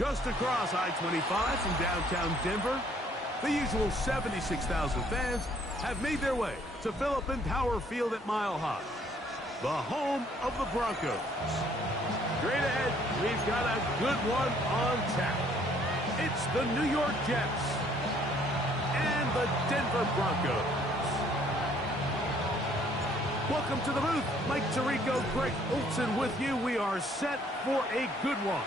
Just across I-25 from downtown Denver, the usual 76,000 fans have made their way to Philip Power Field at Mile High, the home of the Broncos. Straight ahead, we've got a good one on tap. It's the New York Jets and the Denver Broncos. Welcome to the booth. Mike Tirico, Greg Olson with you. We are set for a good one.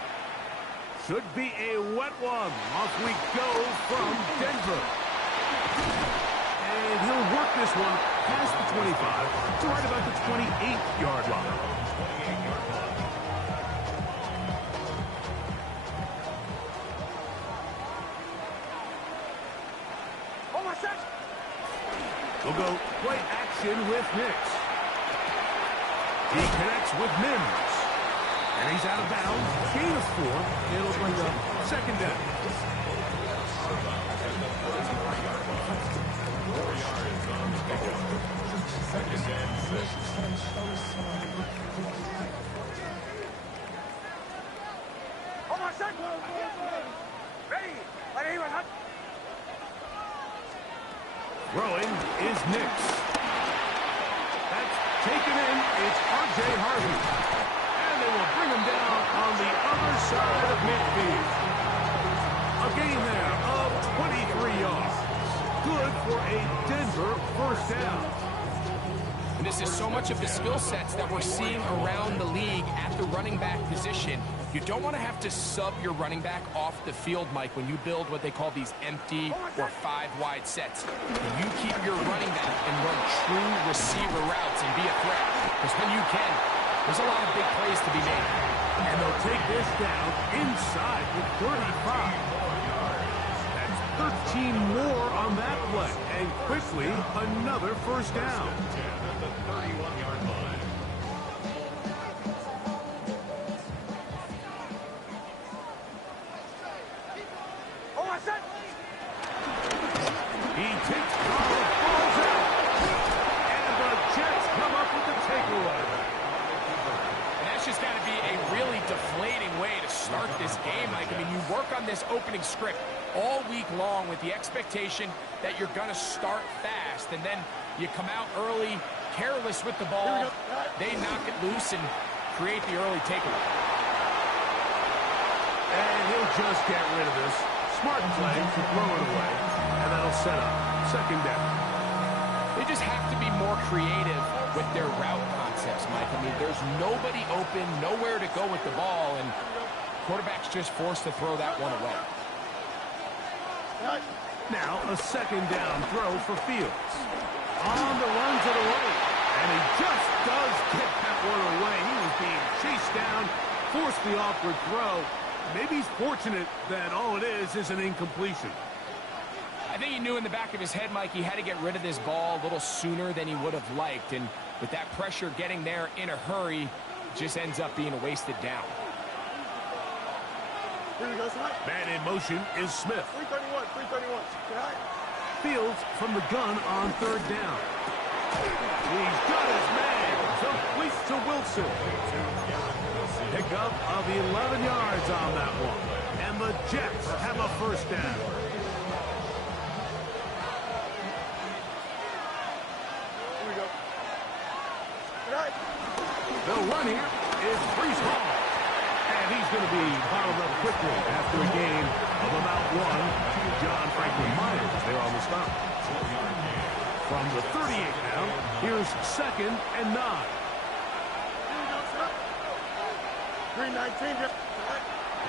Should be a wet one. Off we go from Denver. And he'll work this one past the 25 to right about the 28-yard line. We'll go play action with Nix. He connects with Mims. And he's out of bounds. Gain of 4. It'll bring up second down. Throwing is Nix. That's taken in. It's R.J. Harvey. And they will bring him down on the other side of midfield. A gain there of 23 yards. Good for a Denver first down. And this is so much of the skill sets that we're seeing around the league at the running back position. You don't want to have to sub your running back off the field, Mike, when you build what they call these empty or 5-wide sets. You keep your running back and run true receiver routes and be a threat. Because when you can, there's a lot of big plays to be made. And they'll take this down inside with 35. That's 13 more on that play. And quickly, another first down. The 31-yard line. He takes balls out. And the Jets come up with the takeaway. And that's just got to be a really deflating way to start this game, Mike. I mean, you work on this opening script all week long with the expectation that you're going to start fast, and then you come out early, careless with the ball. They knock it loose and create the early takeaway. And he'll just get rid of this. Smart play to throw it away. And that'll set up second down. They just have to be more creative with their route concepts, Mike. I mean, there's nobody open, nowhere to go with the ball, and quarterback's just forced to throw that one away. Now a second down throw for Fields. On the run to the right. And he just does get that one away. He was being chased down, forced the awkward throw. Maybe he's fortunate that all it is an incompletion. I think he knew in the back of his head, Mike, he had to get rid of this ball a little sooner than he would have liked. And with that pressure getting there in a hurry, it just ends up being a wasted down. Man in motion is Smith. 331. Fields from the gun on third down. He's got his man. Complete to Wilson. Pickup of 11 yards on that one. And the Jets have a first down. Here we go. The run here is Brees Hall. And he's going to be bottled up quickly after a gain of about 1 to John Franklin Myers there on the stop. From the 38 now, here's second and 9. 319.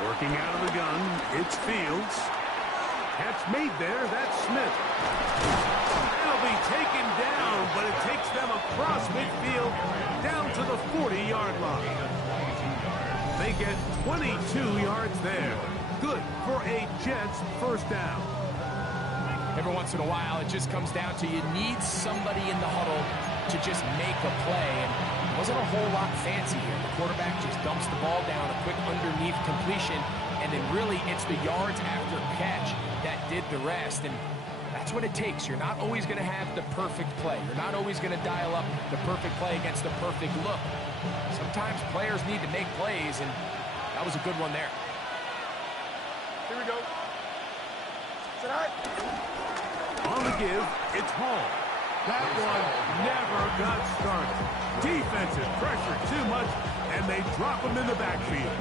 Working out of the gun, it's Fields. Catch made there, that's Smith. It'll be taken down, but it takes them across midfield down to the 40-yard line. They get 22 yards there. Good for a Jets first down. Every once in a while, it just comes down to you need somebody in the huddle to just make a play. And it wasn't a whole lot fancy here. The quarterback just dumps the ball down, a quick underneath completion, and then really it's the yards after catch that did the rest. And that's what it takes. You're not always going to have the perfect play. You're not always going to dial up the perfect play against the perfect look. Sometimes players need to make plays, and that was a good one there. Here we go. On the give, it's Hall. That one never got started. Defensive pressure too much, and they drop him in the backfield.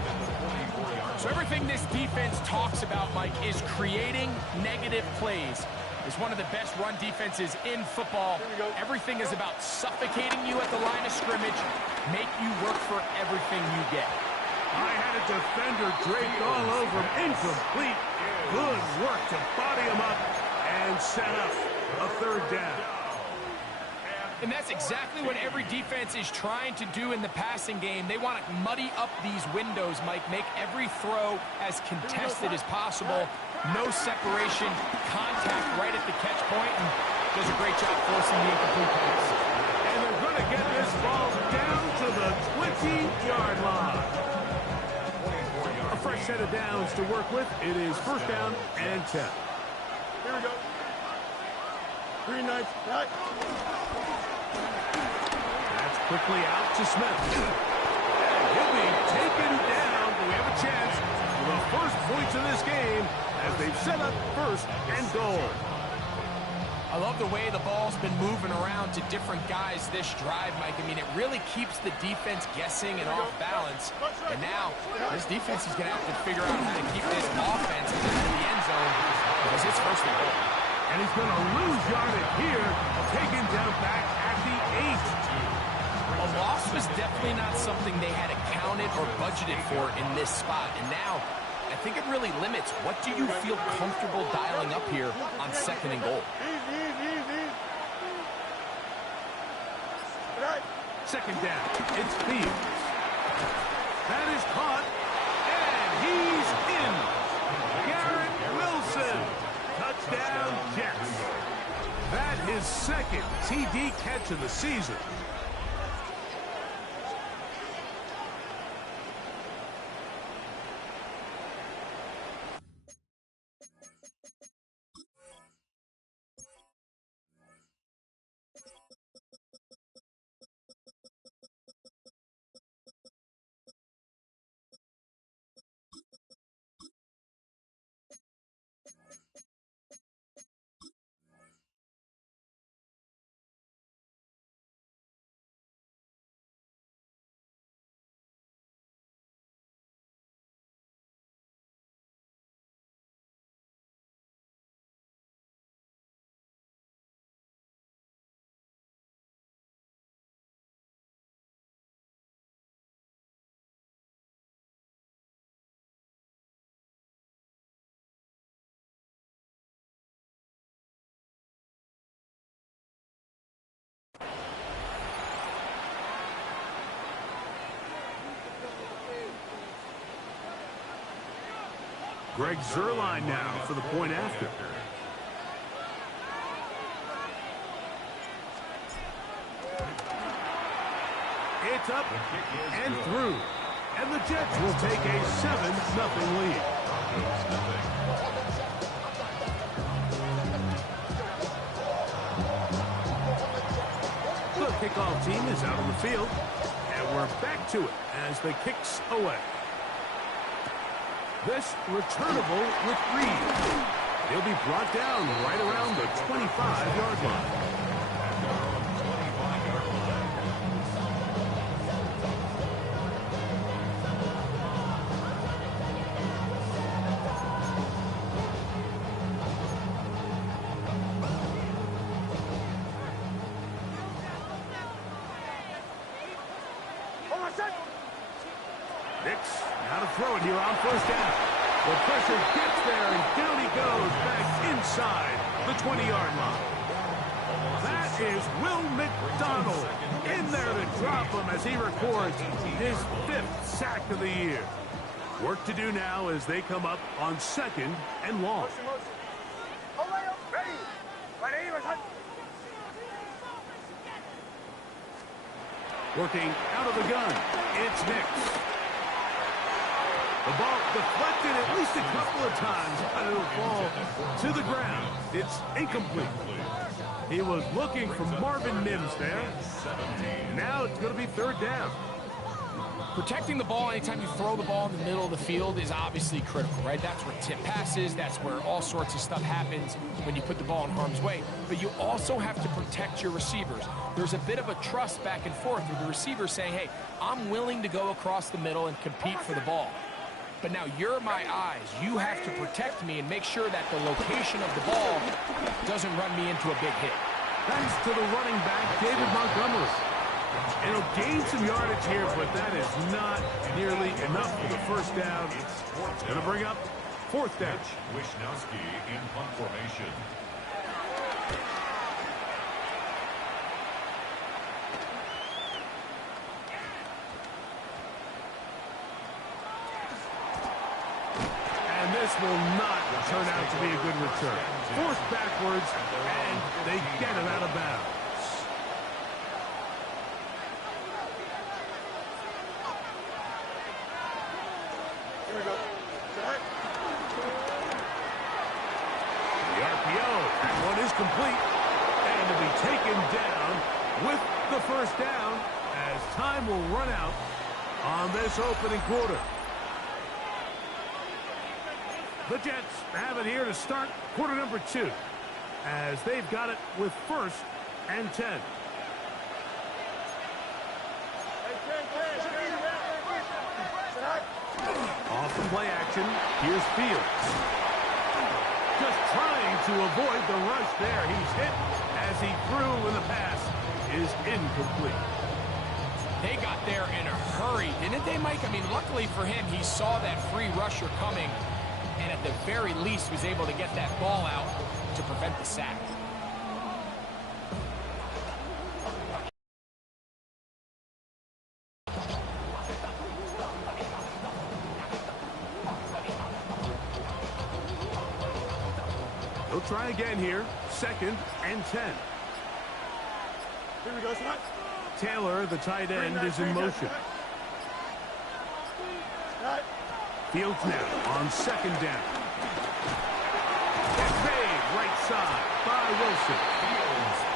So everything this defense talks about, Mike, is creating negative plays. It's one of the best run defenses in football. Everything is about suffocating you at the line of scrimmage, make you work for everything you get. I had a defender draped all over him. Incomplete. Good work to body him up and set up a third down. And that's exactly what every defense is trying to do in the passing game. They want to muddy up these windows, Mike, make every throw as contested as possible. No separation, contact right at the catch point, and does a great job forcing the incomplete pass. And they're going to get this ball down to the 20-yard line. A fresh set of downs to work with. It is first down and 10. Here we go. 3 nights. Right. That's quickly out to Smith. And he'll be taken down. We have a chance for the first points of this game as they've set up first and goal. I love the way the ball's been moving around to different guys this drive, Mike. I mean, it really keeps the defense guessing and off balance. And now, this defense is going to have to figure out how to keep this offense in the end zone because it's first and goal. And he's going to lose yardage here, taken down back at the 8. A loss was definitely not something they had accounted or budgeted for in this spot. And now, I think it really limits what do you feel comfortable dialing up here on second and goal. Second down, it's Fields. That is caught, and he's in. Garrett Wilson, touchdown Jets. That is second TD catch of the season. Greg Zuerlein now for the point after. It's up and through. And the Jets will take a 7-0 lead. The kickoff team is out on the field. And we're back to it as the kicks away. This returnable with Reed. He'll be brought down right around the 25-yard line. Now to throw it here on first down. The pressure gets there, and down he goes back inside the 20-yard line. That is Will McDonald in there to drop him as he records his 5th sack of the year. Work to do now as they come up on second and long. Working out of the gun, it's Nix. The ball deflected at least a couple of times, but it'll fall to the ground. It's incomplete. He was looking for Marvin Mims there. Now it's going to be third down. Protecting the ball anytime you throw the ball in the middle of the field is obviously critical, right? That's where tip passes, that's where all sorts of stuff happens when you put the ball in harm's way. But you also have to protect your receivers. There's a bit of a trust back and forth with the receiver saying, hey, I'm willing to go across the middle and compete for the ball. But now you're my eyes. You have to protect me and make sure that the location of the ball doesn't run me into a big hit. Thanks to the running back, David Montgomery. And he'll gain some yardage here, but that is not nearly enough for the first down. It's going to bring up fourth down. Wisnowski in punt formation. And this will not turn out to be a good return. Forced backwards, and they get it out of bounds. Here we go. The RPO. That one is complete. And to be taken down with the first down as time will run out on this opening quarter. The Jets have it here to start quarter number 2 as they've got it with first and 10. Off the play action, here's Fields. Just trying to avoid the rush there. He's hit as he threw, and the pass is incomplete. They got there in a hurry, didn't they, Mike? I mean, luckily for him, he saw that free rusher coming, and at the very least was able to get that ball out to prevent the sack. He'll try again here. Second and 10. Here we go, son. Taylor, the tight end, is in motion. Fields now on second down. It's made right side by Wilson.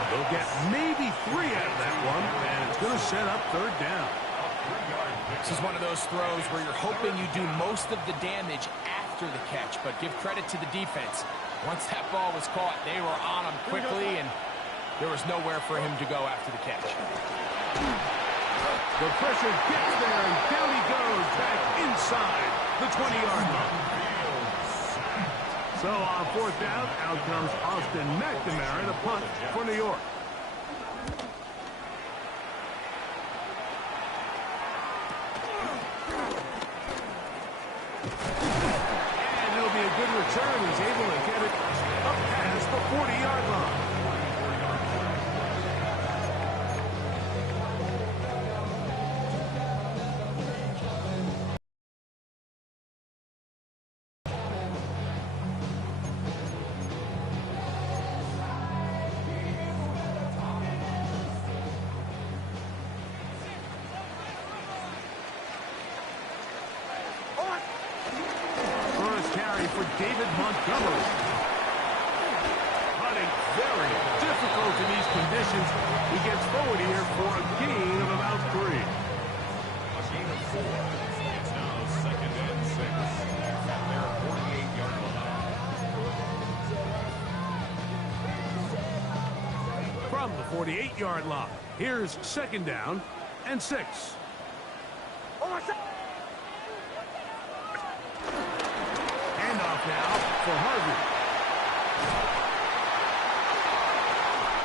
They'll get maybe 3 out of that one, and it's going to set up third down. This is one of those throws where you're hoping you do most of the damage after the catch, but give credit to the defense. Once that ball was caught, they were on him quickly, and there was nowhere for him to go after the catch. The pressure gets there, and down he goes back inside the 20-yard line. So on fourth down, out comes Austin McNamara to punt for New York. And it'll be a good return. He's able to get it up past the 40-yard line. For David Montgomery. Hunting very difficult in these conditions. He gets forward here for a gain of about 3. A gain of 4. It's now second and 6 at their 48-yard line. From the 48-yard line, here's second down and 6. Now for Harvey.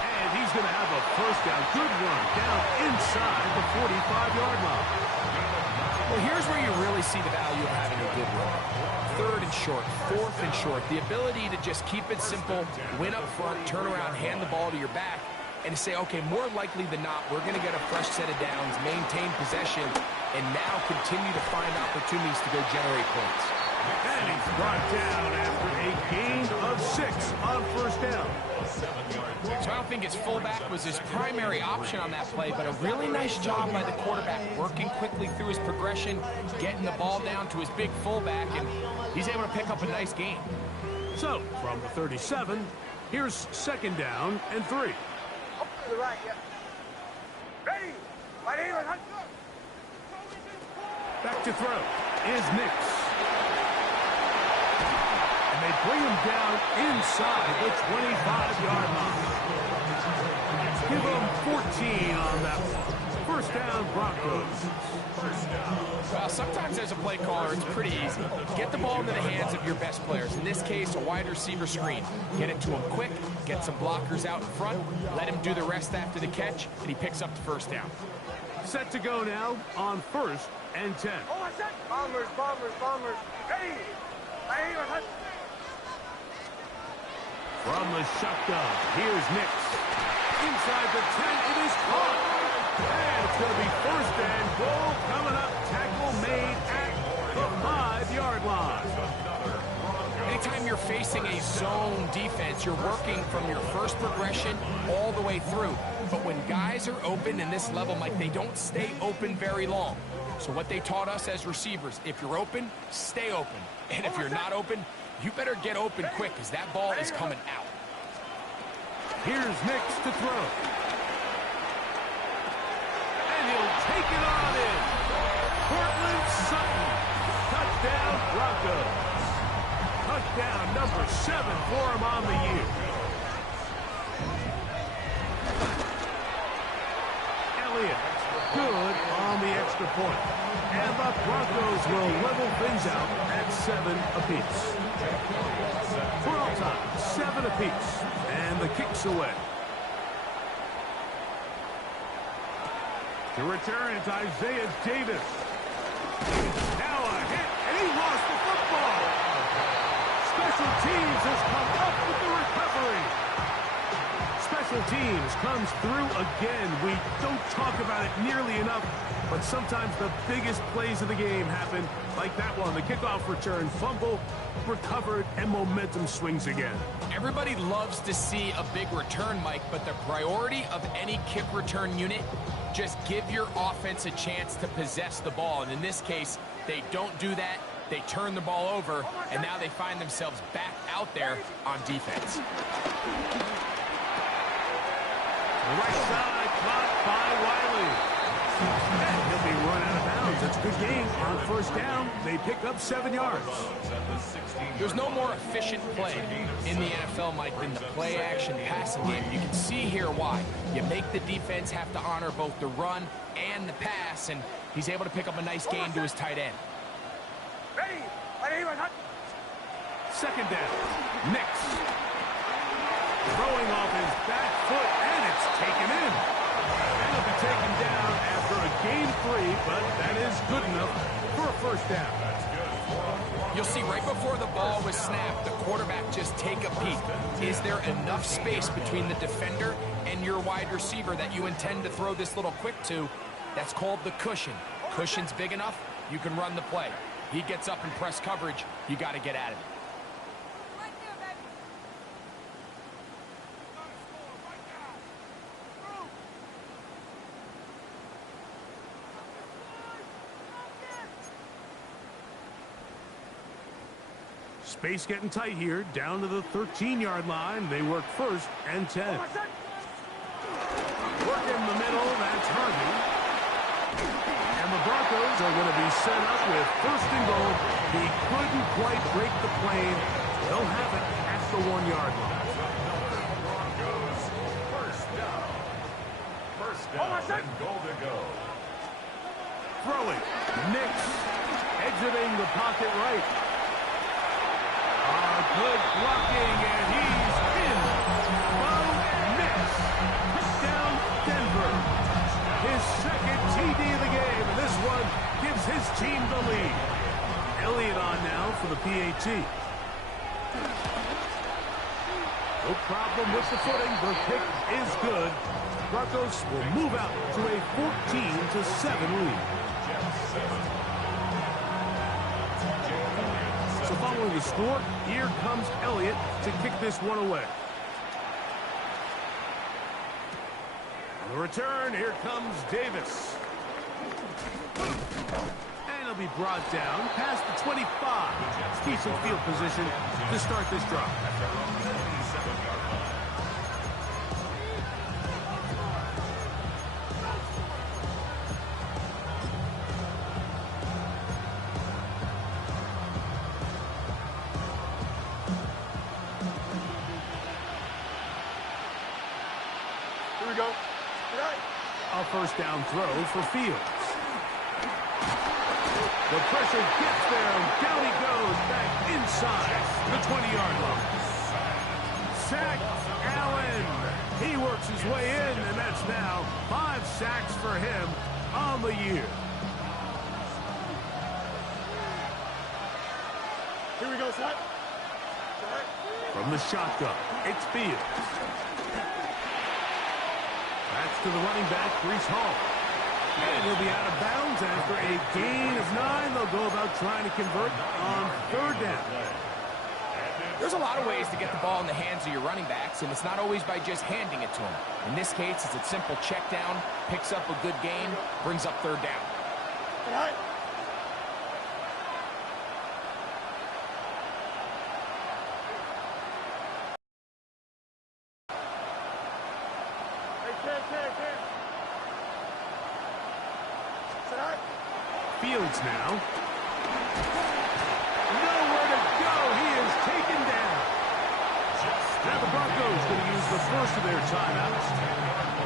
And he's going to have a first down. Good run down inside the 45-yard line. Well, here's where you really see the value of having a good run. Third and short, fourth and short. The ability to just keep it simple, win up front, turn around, hand the ball to your back, and to say, okay, more likely than not, we're going to get a fresh set of downs, maintain possession, and now continue to find opportunities to go generate points. And he's brought down after a gain of 6 on first down. So I don't think his fullback was his primary option on that play, but a really nice job by the quarterback, working quickly through his progression, getting the ball down to his big fullback, and he's able to pick up a nice gain. So, from the 37, here's second down and 3. Up to the right, yeah. Ready? Right here, Back to throw is Nix. And they bring him down inside the 25-yard line. Give him 14 on that one. First down, Broncos. Well, sometimes as a play caller, it's pretty easy. Get the ball into the hands of your best players. In this case, a wide receiver screen. Get it to him quick, get some blockers out in front, let him do the rest after the catch, and he picks up the first down. Set to go now on 1st and 10. Bombers, bombers, bombers. Hey! From the shotgun, here's Nix. Inside the 10, it is caught. And it's going to be 1st and goal coming up. Tackle made at the 5-yard line. Anytime you're facing a zone defense, you're working from your first progression all the way through. But when guys are open in this level, Mike, they don't stay open very long. So what they taught us as receivers, if you're open, stay open. And if you're not open, you better get open quick because that ball is coming out. Here's Nix to throw. And he'll take it on in. Cortland Sutton. Touchdown, Broncos. Touchdown number 7 for him on the year. Elliott, good on the extra point. And the Broncos will level things out at 7 apiece. For all time, 7 apiece. And the kick's away. To return, it's Isaiah Davis. Now a hit, and he lost the football. Special teams has come up with the recovery. Special teams comes through again. We don't talk about it nearly enough, but sometimes the biggest plays of the game happen like that one. The kickoff return, fumble, recovered, and momentum swings again. Everybody loves to see a big return, Mike, but the priority of any kick return unit, just give your offense a chance to possess the ball. And in this case, they don't do that. They turn the ball over, and now they find themselves back out there on defense. Right side, caught by Wiley. And he'll be run out of bounds. That's a good game. On 1st down, they pick up 7 yards. There's no more efficient play in the NFL, Mike, than the play-action passing game. You can see here why. You make the defense have to honor both the run and the pass, and he's able to pick up a nice gain to his tight end. 2nd down, Nix. Throwing off his back foot, and it's taken in. And he'll be taken down after a gain 3, but that is good enough for a 1st down. You'll see right before the ball was snapped, the quarterback just take a peek. Is there enough space between the defender and your wide receiver that you intend to throw this little quick to? That's called the cushion. Cushion's big enough, you can run the play. He gets up in press coverage, you got to get at him. Space getting tight here, down to the 13-yard line. They work 1st and 10. Work in the middle, that's Harvey. And the Broncos are going to be set up with 1st and goal. He couldn't quite break the plane. They'll have it at the 1-yard line. First down and goal to go. Throwing, Nix. Exiting the pocket right. Good blocking, and he's in. Bo Nix. Touchdown, Denver. His 2nd TD of the game, and this one gives his team the lead. Elliott on now for the PAT. No problem with the footing. The kick is good. Broncos will move out to a 14-7 lead. So following the score, here comes Elliott to kick this one away. On the return, here comes Davis. And he'll be brought down past the 25. Decent field position to start this drive. A first down throw for Fields. The pressure gets there, and down he goes back inside the 20-yard line. Sack Allen. He works his way in, and that's now 5 sacks for him on the year. Here we go, Sack. From the shotgun, it's Fields. That's to the running back, Breece Hall. And he'll be out of bounds after a gain of 9. They'll go about trying to convert on 3rd down. There's a lot of ways to get the ball in the hands of your running backs, and it's not always by just handing it to them. In this case, it's a simple check down, picks up a good gain, brings up 3rd down. All right. Fields now. Nowhere to go. He is taken down. Now the Broncos going to use the first of their timeouts.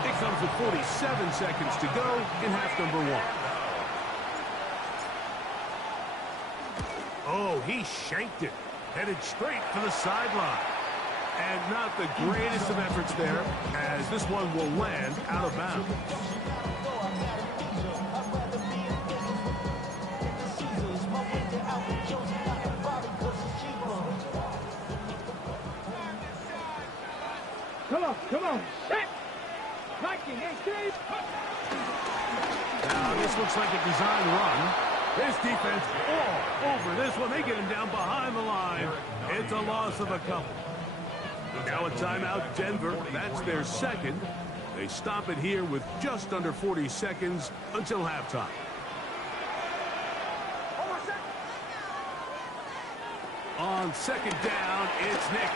It comes with 47 seconds to go in half number 1. Oh, he shanked it. Headed straight for the sideline. And not the greatest of efforts there, as this one will land out of bounds. Come on. Now, this looks like a design run. This defense all over this one. They get him down behind the line. It's a loss of a couple. Now a timeout, Denver. That's their second. They stop it here with just under 40 seconds until halftime. On 2nd down, it's Nix.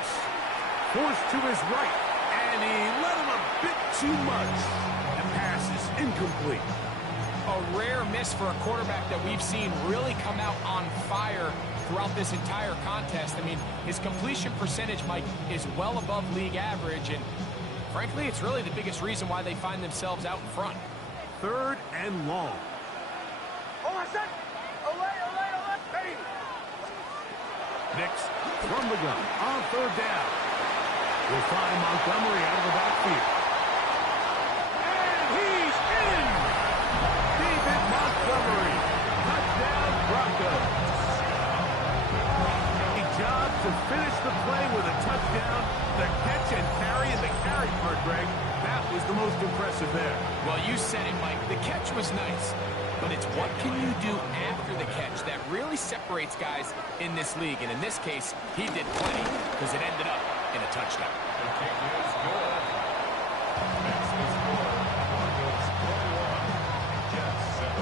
Forced to his right, and he let him a bit too much. The pass is incomplete. A rare miss for a quarterback that we've seen really come out on fire throughout this entire contest. I mean, his completion percentage, Mike, is well above league average, and frankly, it's really the biggest reason why they find themselves out in front. 3rd and long. Nix from the gun on 3rd down. We'll find Montgomery out of the backfield. And he's in! David Montgomery. Touchdown Broncos. A job to finish the play with a touchdown. The catch and carry, and the carry part, Greg, that was the most impressive there. Well, you said it, Mike. The catch was nice. But it's what can you do after the catch that really separates guys in this league. And in this case, he did plenty because it ended up in a touchdown. The kick is good. That's the score. Broncos 21, Jets 7.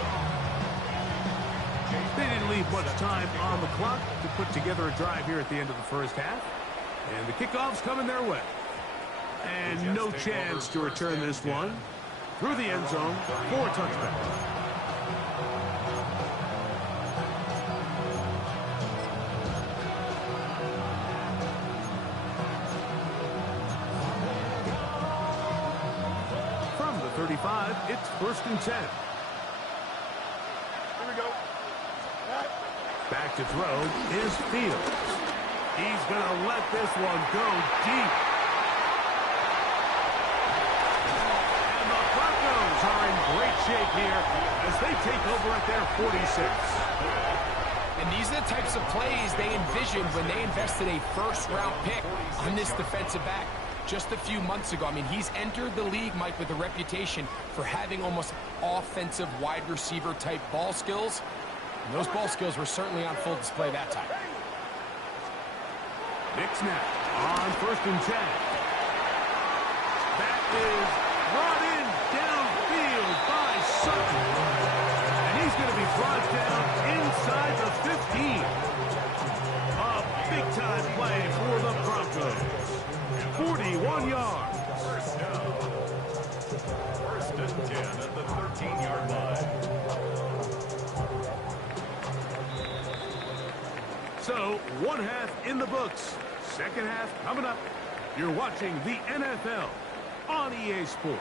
They didn't leave much time on the clock to put together a drive here at the end of the first half. And the kickoff's coming their way. And no chance to return this one through the end zone for a touchdown. From the 35, it's 1st and 10. Here we go. Back to throw is Fields. He's going to let this one go deep. And the Broncos are in great shape here as they take over at their 46. And these are the types of plays they envisioned when they invested a first-round pick on this defensive back just a few months ago. I mean, he's entered the league, Mike, with a reputation for having almost offensive wide receiver type ball skills. And those ball skills were certainly on full display that time. Big snap on 1st and 10. That is brought in downfield by Sutton. And he's going to be brought down inside the 15. A big-time play for the Broncos. 41 yards. First and 10 at the 13-yard line. So, one half in the books. Second half coming up. You're watching the NFL on EA Sports.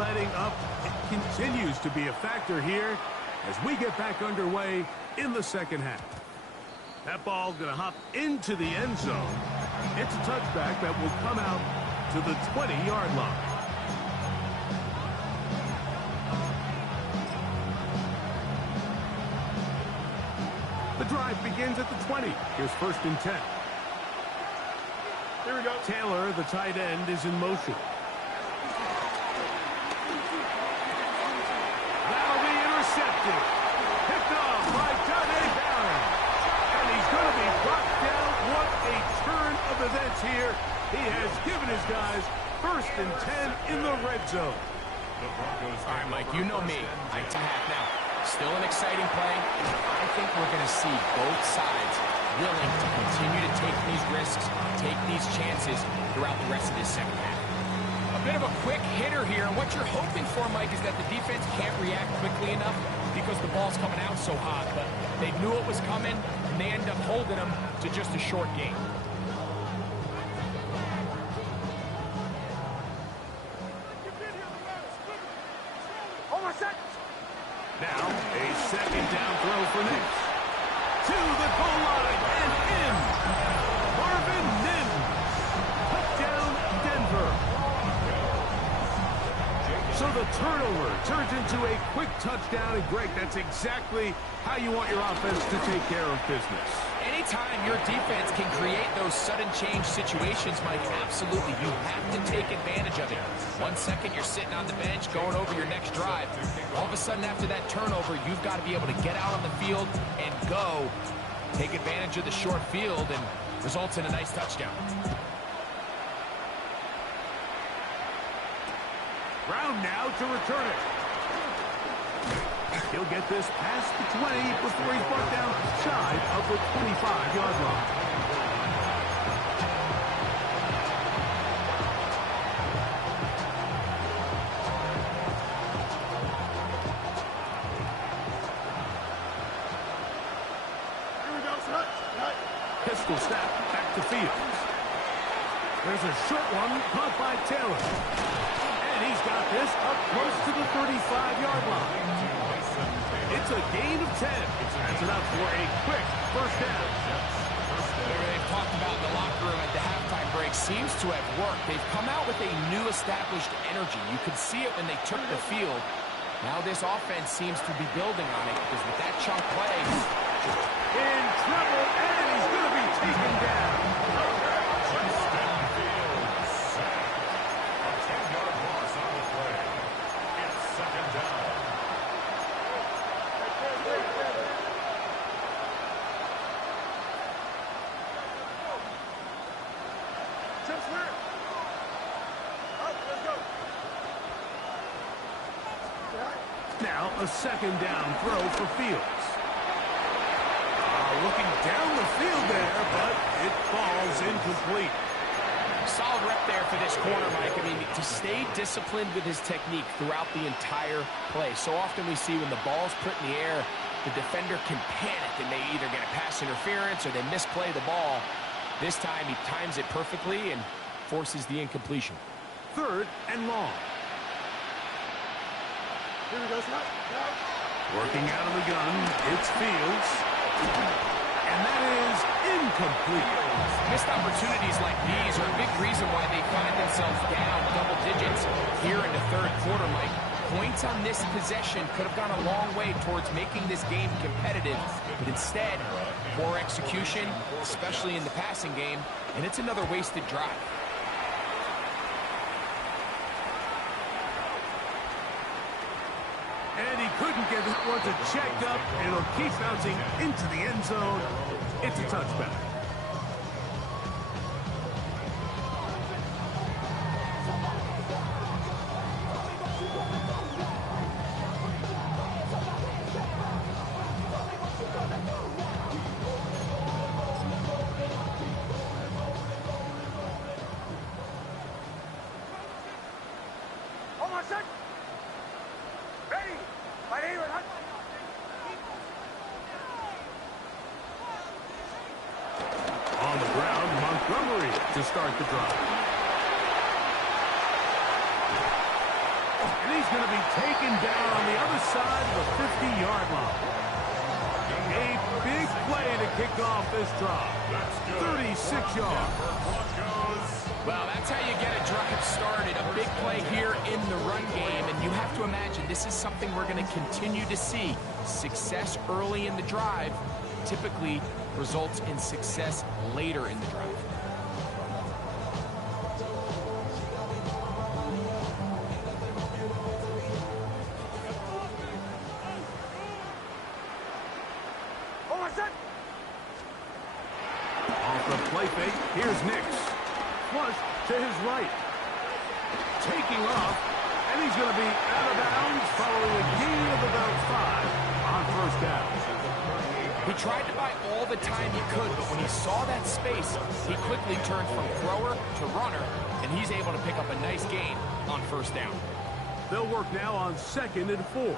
letting up. It continues to be a factor here as we get back underway in the second half. That ball going to hop into the end zone. It's a touchback that will come out to the 20-yard line. The drive begins at the 20. Here's 1st and 10. Here we go. Taylor, the tight end, is in motion. That'll be intercepted. Picked off by Johnny Barron. And he's going to be brought down. What a turn of events here. He has given his guys 1st and 10 in the red zone. All right, Mike, you know me. I half now. Still an exciting play. I think we're going to see both sides willing to continue to take these risks, take these chances throughout the rest of this second half. A bit of a quick hitter here, and what you're hoping for, Mike, is that the defense can't react quickly enough because the ball's coming out so hot, but they knew it was coming, and they end up holding them to just a short game. Now, a 2nd down throw for Nix. To the goal line and in. Marvin Mims. Touchdown, Denver. So the turnover turns into a quick touchdown. And, Greg, that's exactly how you want your offense to take care of business. Anytime your defense can create those sudden change situations, Mike, absolutely, you have to take advantage of it. 1 second, you're sitting on the bench, going over your next drive. All of a sudden, after that turnover, you've got to be able to get out on the field and go. Take advantage of the short field, and results in a nice touchdown. Brown now to return it. He'll get this past the 20 before he's brought down shy of the 25-yard line. Here we go. Hut. Pistol snap back to Fields. There's a short one caught by Taylor. And he's got this up close to the 35-yard line. It's a gain of 10. That's enough for a quick 1st down. Whatever they've talked about in the locker room at the halftime break seems to have worked. They've come out with a new established energy. You could see it when they took the field. Now this offense seems to be building on it because with that chunk play, In trouble, and he's going to be taken down. Justin Fields sacked. A 10-yard loss on the play. It's 2nd down. Now a 2nd down throw for Fields. Looking down the field there, but it falls incomplete. solid rep there for this corner, Mike. I mean, to stay disciplined with his technique throughout the entire play. So often we see when the ball's put in the air, the defender can panic and they either get a pass interference or they misplay the ball. This time he times it perfectly and forces the incompletion. 3rd and long. Here we go, Scott. Working out of the gun, it's Fields. And that is incomplete. Missed opportunities like these are a big reason why they find themselves down double digits here in the third quarter, Mike. Points on this possession could have gone a long way towards making this game competitive, but instead, poor execution, especially in the passing game, and it's another wasted drive. And he couldn't get it once it checked up, and it'll keep bouncing into the end zone. It's a touchback. Hold on a sec. Ready. My name is On the ground, Montgomery to start the drive. And he's going to be taken down on the other side of the 50-yard line. A big play to kick off this drive. 36 yards. Well, that's how you get a drive started. A big play here in the run game. And you have to imagine this is something we're going to continue to see. Success early in the drive typically results in success later in the drive. Off the play fake, here's Nix. Flush to his right. Taking off, and he's going to be out of bounds following a gain of about 5 on first down. He tried to buy all the time he could, but when he saw that space, he quickly turned from thrower to runner, and he's able to pick up a nice gain on first down. They'll work now on 2nd and 4.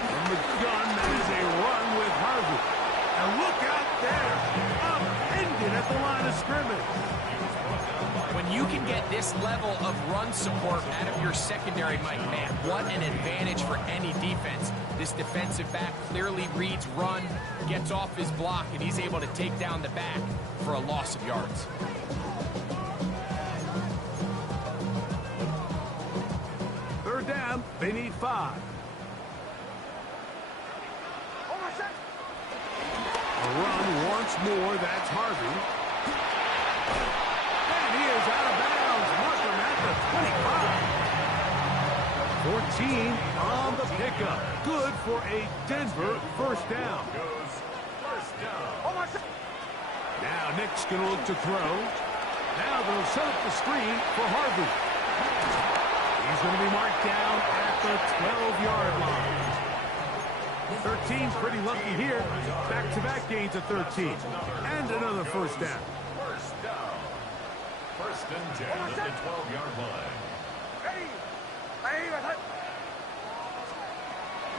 From the gun, that is a run with Harvey. And look out there, upended at the line of scrimmage. When you can get this level of run support out of your secondary, Mike, man, what an advantage for any defense. This defensive back clearly reads run, gets off his block, and he's able to take down the back for a loss of yards. Third down, they need 5. A run once more, that's Harvey. And he is out of bounds. Markham at the 25. 14 on the pickup. Good for a Denver first down. Now Nick's going to look to throw. Now they'll set up the screen for Harvey. He's going to be marked down at the 12-yard line. 13, pretty lucky here. Back-to-back gains of 13. And another first down. First and 10 at the 12-yard line.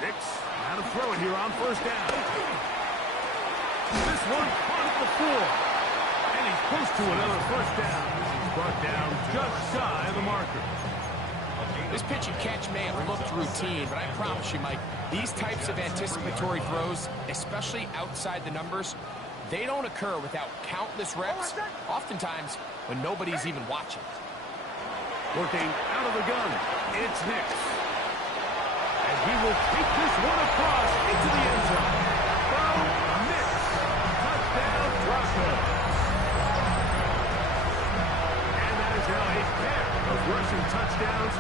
Nix, now to throw it here on first down. This one caught at the 4. And he's close to another first down. He's brought down just shy of the marker. This pitch and catch may have looked routine, but I promise you, Mike, these types of anticipatory throws, especially outside the numbers, they don't occur without countless reps, oftentimes when nobody's even watching. Working out of the gun, it's Nix. And he will take this one across into the end zone. From Nix. Touchdown, Broncos. And that is now a pair of rushing touchdowns.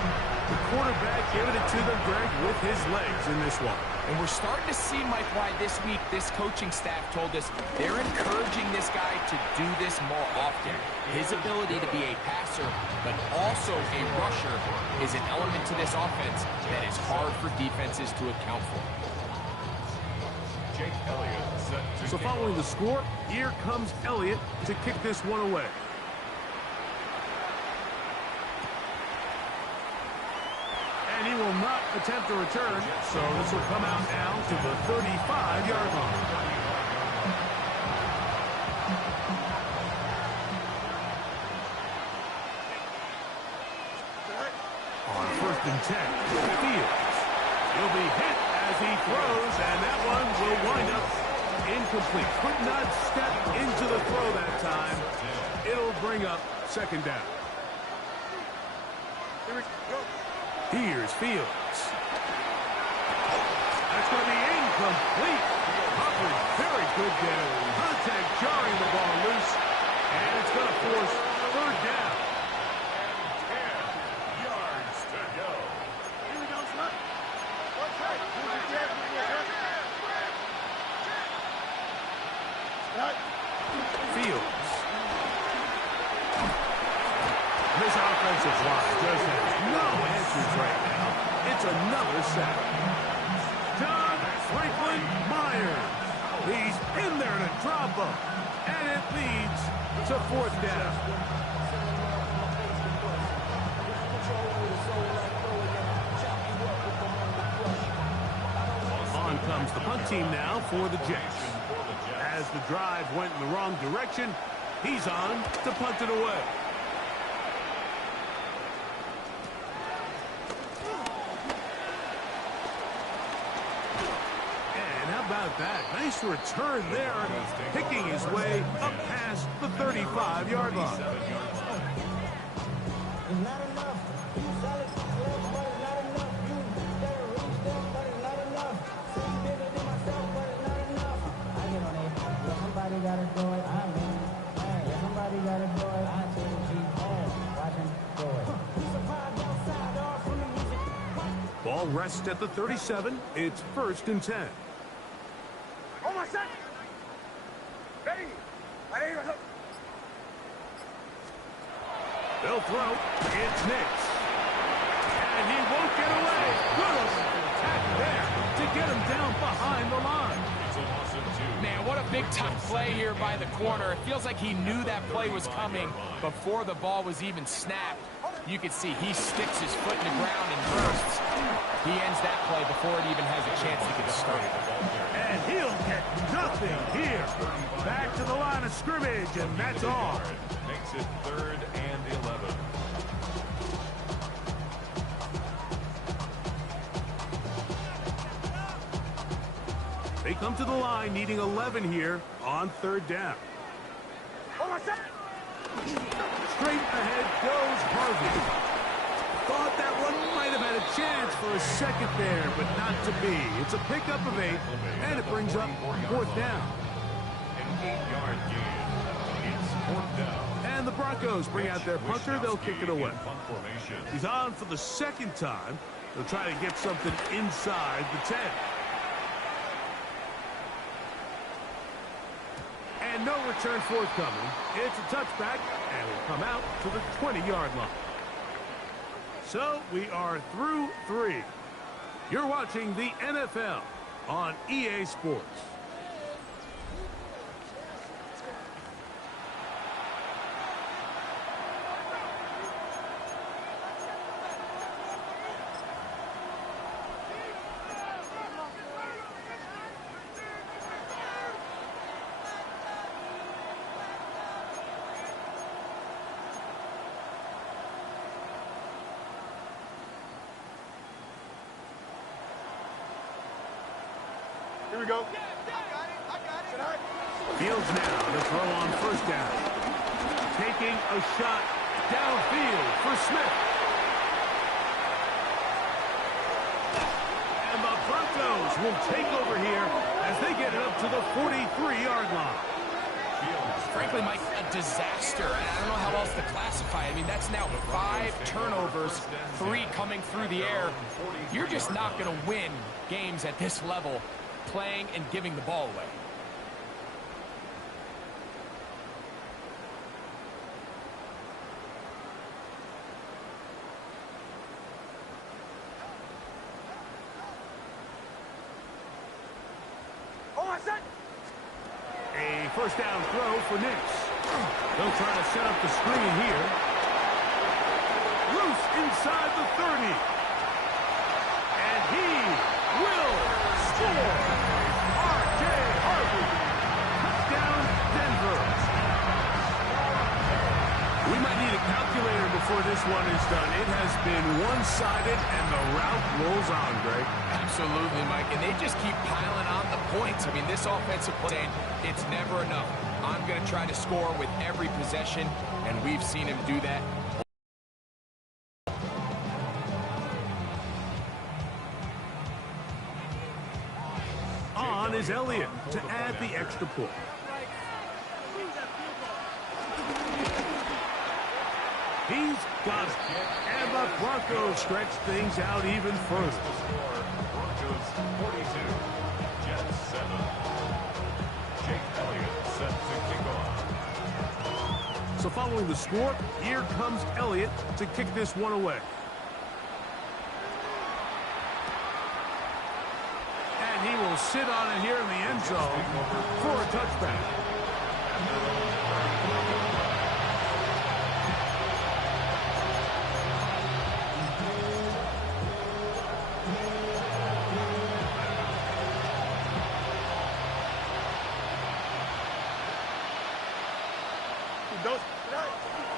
The quarterback giving it to them, Greg, with his legs in this one. And we're starting to see, Mike, why this week this coaching staff told us they're encouraging this guy to do this more often. His ability to be a passer, but also a rusher, is an element to this offense that is hard for defenses to account for. Jake Elliott set to So following the score, here comes Elliott to kick this one away. And he will not attempt a return, so this will come out now to the 35-yard line. On 1st and 10, Fields. He'll be hit as he throws, and that one will wind up incomplete. Could not step into the throw that time. It'll bring up 2nd down. Here we go. Here's Fields. That's going to be incomplete. Hubbard, very good there. Contact jarring the ball loose. And it's going to force 3rd down. 10 yards to go. Here we go, Slut. What's right? Fields. This offensive line just has no answers right now. It's another sack. John Franklin Myers. He's in there to drop him. And it leads to 4th down. On comes the punt team now for the Jets. As the drive went in the wrong direction, he's on to punt it away. about that? Nice return there, picking his way up past the 35-yard line. It's not enough. You solid, but it's not enough. You better reach them, but it's not enough. See bigger than myself, but it's not enough. I get on it. If somebody gotta do it, I'm in. Hey, if somebody gotta do it, I take the Jeep home. Watch him do it. We survived outside, all from the music. Ball rests at the 37. It's 1st and 10. On my set. Ready. Ready. They'll throw. It's Nix. And he won't get away. Good attack there to get him down behind the line. It's a loss of 2. Man, what a big-time play here by the corner. It feels like he knew that play was coming before the ball was even snapped. You can see he sticks his foot in the ground and bursts. He ends that play before it even has a chance to get started. And he'll get nothing here. Back to the line of scrimmage, and that's all. Makes it 3rd and 11. They come to the line needing 11 here on 3rd down. On my set. Straight ahead goes Harvey. Thought that one might have had a chance for a second there, but not to be. It's a pickup of 8, and it brings up 4th down. An 8-yard gain. It's 4th down. And the Broncos bring out their punter. They'll kick it away. In punt formation. He's on for the 2nd time. They'll try to get something inside the 10. And no return forthcoming. It's a touchback, and will come out to the 20-yard line. So we are through 3. You're watching the NFL on EA Sports. Here we go. Fields now to throw on 1st down. Taking a shot downfield for Smith. And the Broncos will take over here as they get it up to the 43-yard line. Frankly, Mike, a disaster. I don't know how else to classify it. I mean, that's now 5 turnovers, 3 coming through the air. You're just not going to win games at this level playing and giving the ball away. On my set. A 1st down throw for Nix. They'll try to set up the screen here. Loose inside the 30. And he will score. R.J. Harvey. Touchdown, Denver. We might need a calculator before this one is done. It has been one-sided, and the route rolls on, Greg. Absolutely, Mike, and they just keep piling on the points. I mean, this offensive play, it's never enough. I'm going to try to score with every possession, and we've seen him do that. On is Elliott to add the extra point. He's got it. And the Broncos stretch things out even further. Broncos 42, Jets 7. Jake Elliott set to kick off. So following the score, here comes Elliott to kick this one away. And he will sit on it here in the end zone for a touchback.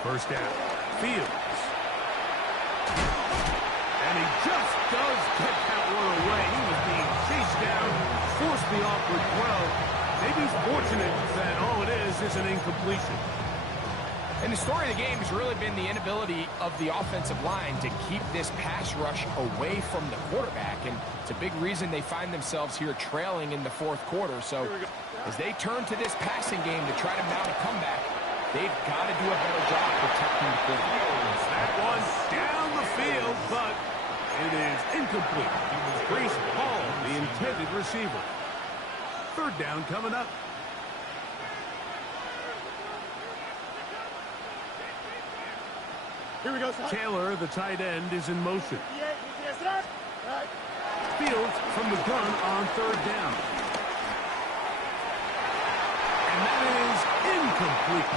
First down. Fields. And he just does get that one away. He was being chased down, forced the awkward throw. Maybe he's fortunate that all it is an incompletion. And the story of the game has really been the inability of the offensive line to keep this pass rush away from the quarterback. And it's a big reason they find themselves here trailing in the fourth quarter. So as they turn to this passing game to try to mount a comeback, they've got to do a better job protecting the quarterback. That one's down the field, but it is incomplete. Grace Hall, the intended receiver. Third down coming up. Here we go, son. Taylor, the tight end, is in motion. Fields from the gun on third down. And that is incomplete.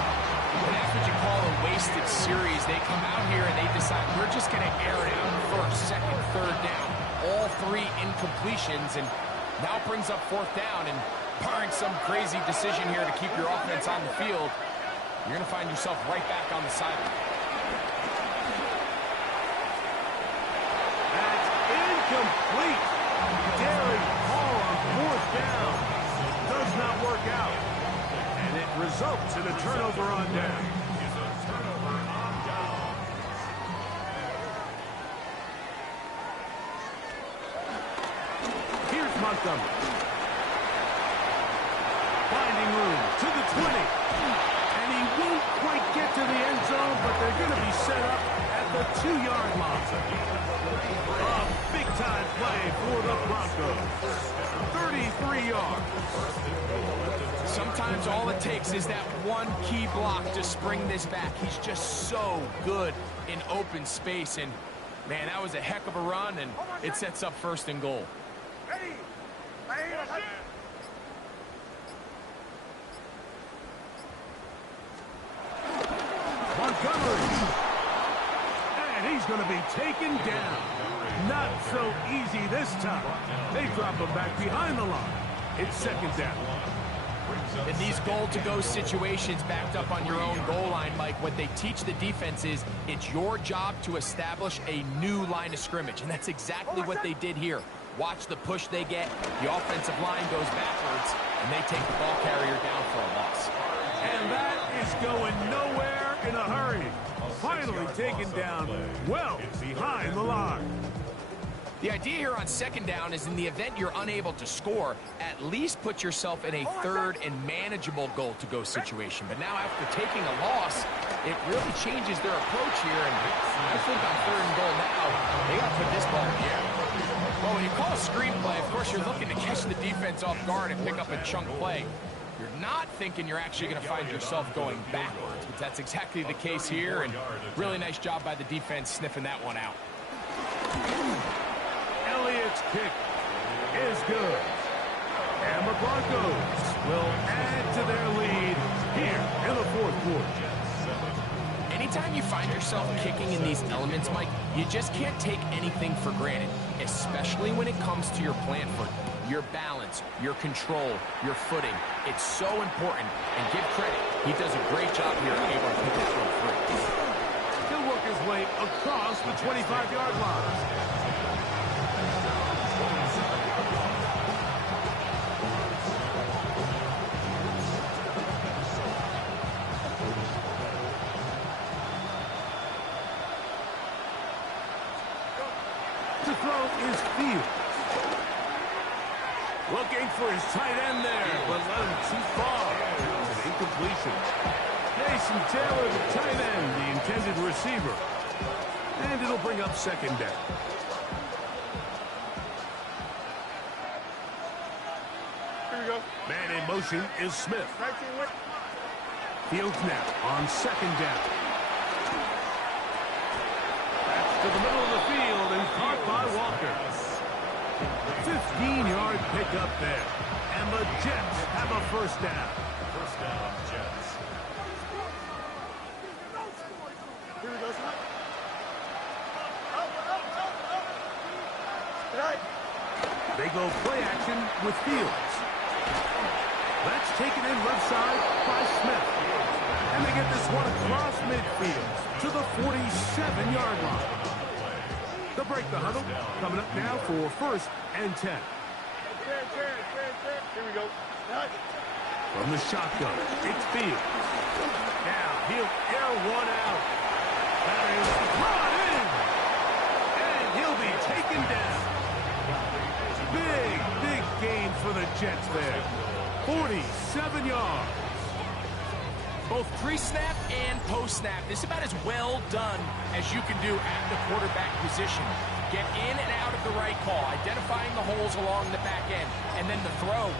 And that's what you call a wasted series. They come out here and they decide we're just going to air it out first, second, third down. All three incompletions, and now brings up fourth down. And barring some crazy decision here to keep your offense on the field, you're going to find yourself right back on the sideline. Complete. Derek Hall on fourth down. Does not work out. And it results in a turnover on down. Here's Montgomery. Finding room to the 20. And he won't quite get to the end zone, but they're going to be set up at the 2-yard line. A big-time play for the Broncos. 33 yards. Sometimes all it takes is that one key block to spring this back. He's just so good in open space. And, man, that was a heck of a run, and it sets up first and goal. Ready. Montgomery. And he's going to be taken down. Not so easy this time. They drop him back behind the line. It's second down. In these goal-to-go situations backed up on your own goal line, Mike, what they teach the defense is it's your job to establish a new line of scrimmage, and that's exactly what they did here. Watch the push they get. The offensive line goes backwards, and they take the ball carrier down for a loss. And that is going nowhere in a hurry. Finally taken down well behind the line. The idea here on second down is in the event you're unable to score, at least put yourself in a third and manageable goal-to-go situation. But now after taking a loss, it really changes their approach here. And I think on third and goal now, they got to put this ball in the air. Well, when you call a screenplay, of course, you're looking to catch the defense off guard and pick up a chunk play. You're not thinking you're actually going to find yourself going backwards, but that's exactly the case here. And really nice job by the defense sniffing that one out. Elliott's kick is good. And the Broncos will add to their lead here in the fourth quarter. Anytime you find yourself kicking in these elements, Mike, you just can't take anything for granted, especially when it comes to your plant foot. Your balance, your control, your footing. It's so important. And give credit, he does a great job here able to pick this one through. He'll work his way across the 25-yard line. To throw is Fields. Looking for his tight end there, but let him too far. It's an incompletion. Jason Taylor, the tight end, the intended receiver. And it'll bring up second down. Here we go. Man in motion is Smith. Fields now on second down. That's to the middle of the field and caught by Walker. 15-yard pickup there. And the Jets have a first down. First down, Jets. Here we go, son. They go play action with Fields. That's taken in left side by Smith. And they get this one across midfield to the 47-yard line. They'll break the huddle. Coming up now for first and 10. Here we go. From the shotgun, it's Fields. Now he'll air one out. That is brought in. And he'll be taken down. Big gain for the Jets there. 47 yards. Both pre-snap and post-snap. This is about as well done as you can do at the quarterback position. Get in and out of the right call, identifying the holes along the back end, and then the throw.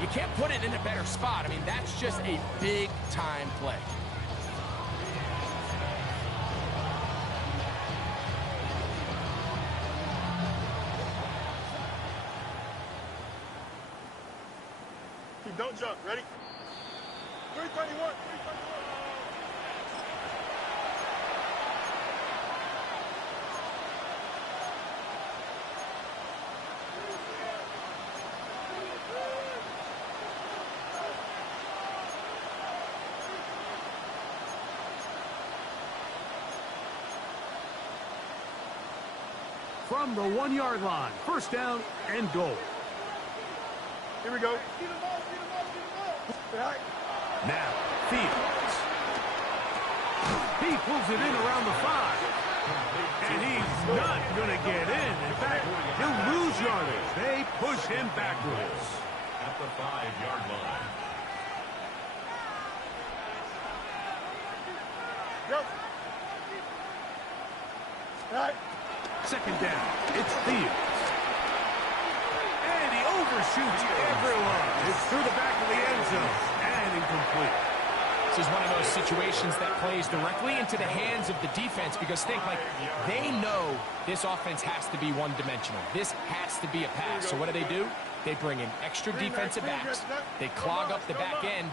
You can't put it in a better spot. I mean, that's just a big-time play. Don't jump. Ready? 331. From the 1-yard line, first down and goal. Here we go. Now, Fields. He pulls it in around the 5. And he's not going to get in. In fact, he'll lose yardage. They push him backwards. At the 5-yard line. Go. Second down, it's Fields. And he overshoots everyone. It's through the back of the end zone and incomplete. This is one of those situations that plays directly into the hands of the defense because they know this offense has to be one-dimensional. This has to be a pass. So what do? They bring in extra defensive backs. They clog up the back end.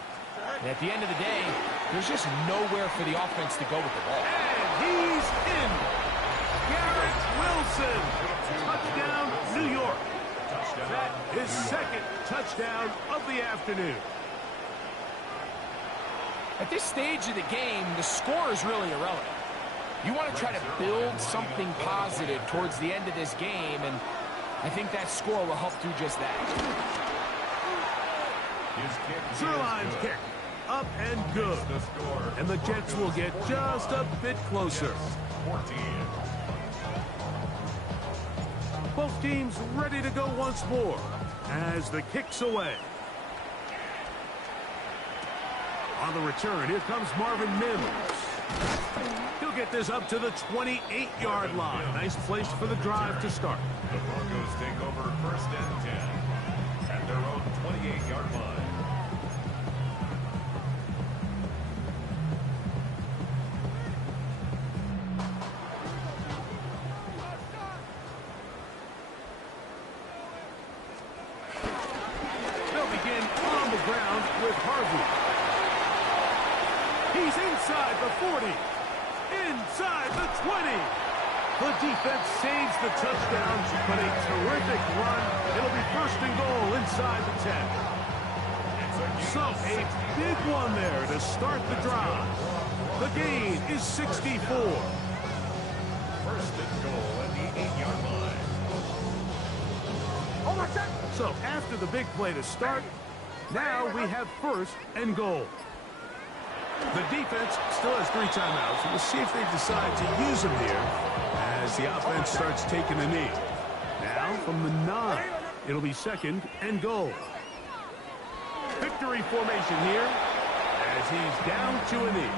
And at the end of the day, there's just nowhere for the offense to go with the ball. And he's in. Garrett Wilson. Touchdown, New York. That is second touchdown of the afternoon. At this stage of the game, the score is really irrelevant. You want to try to build something positive towards the end of this game, and I think that score will help do just that. Zerline's kick, up and good. And the Jets will get just a bit closer. 14. Both teams ready to go once more as the kick's away. On the return, here comes Marvin Mims. He'll get this up to the 28-yard line. Nice place for the drive to start. The Broncos take over first and 10 at their own 28-yard line. They'll begin on the ground with Harvey. He's inside the 40, inside the 20. The defense saves the touchdown, but a terrific run. It'll be first and goal inside the 10. So a big one there to start the drive. The gain is 64. First and goal at the 8-yard line. So after the big play to start, now we have first and goal. The defense still has 3 timeouts. We'll see if they decide to use them here as the offense starts taking a knee. Now from the 9, it'll be second and goal. Victory formation here as he's down to a knee.